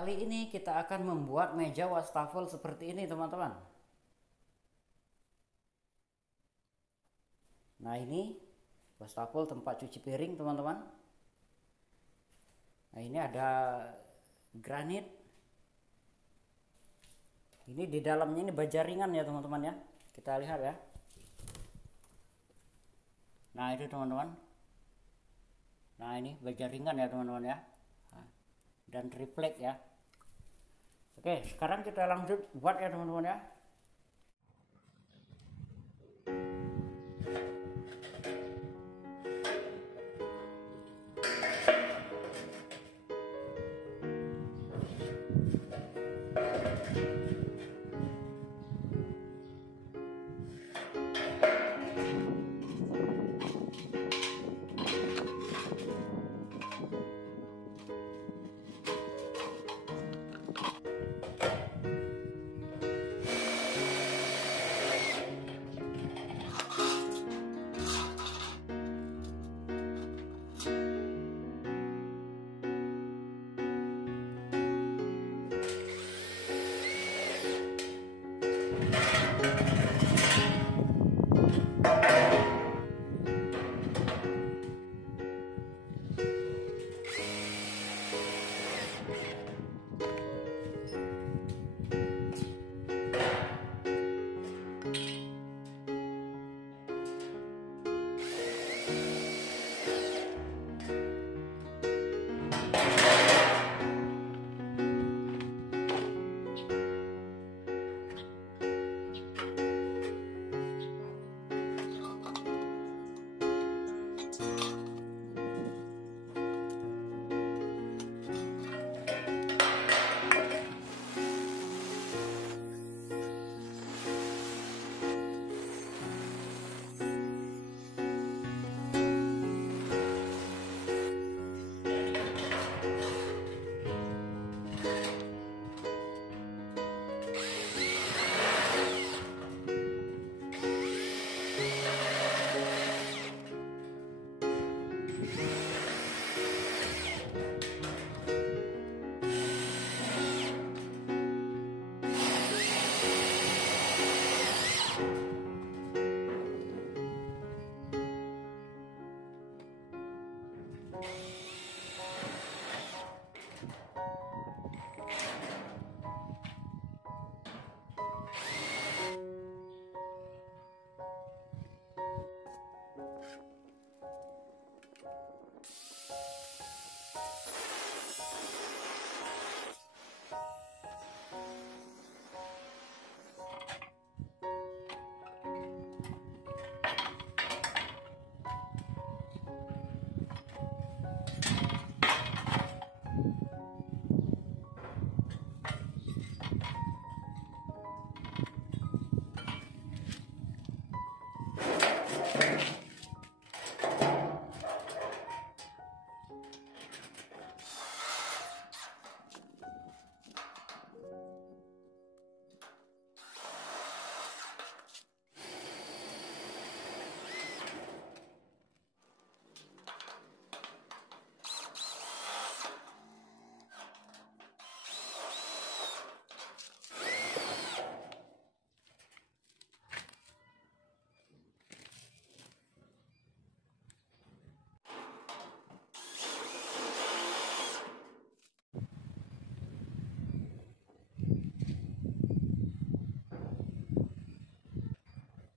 Kali ini kita akan membuat meja wastafel seperti ini, teman-teman. Nah, ini wastafel tempat cuci piring, teman-teman. Nah, ini ada granit. Ini di dalamnya ini baja ringan ya, teman-teman ya. Kita lihat ya. Nah, itu teman-teman. Nah, ini baja ringan ya, teman-teman ya. Dan triplek ya. Oke, sekarang kita lanjut buat ya, teman-teman ya.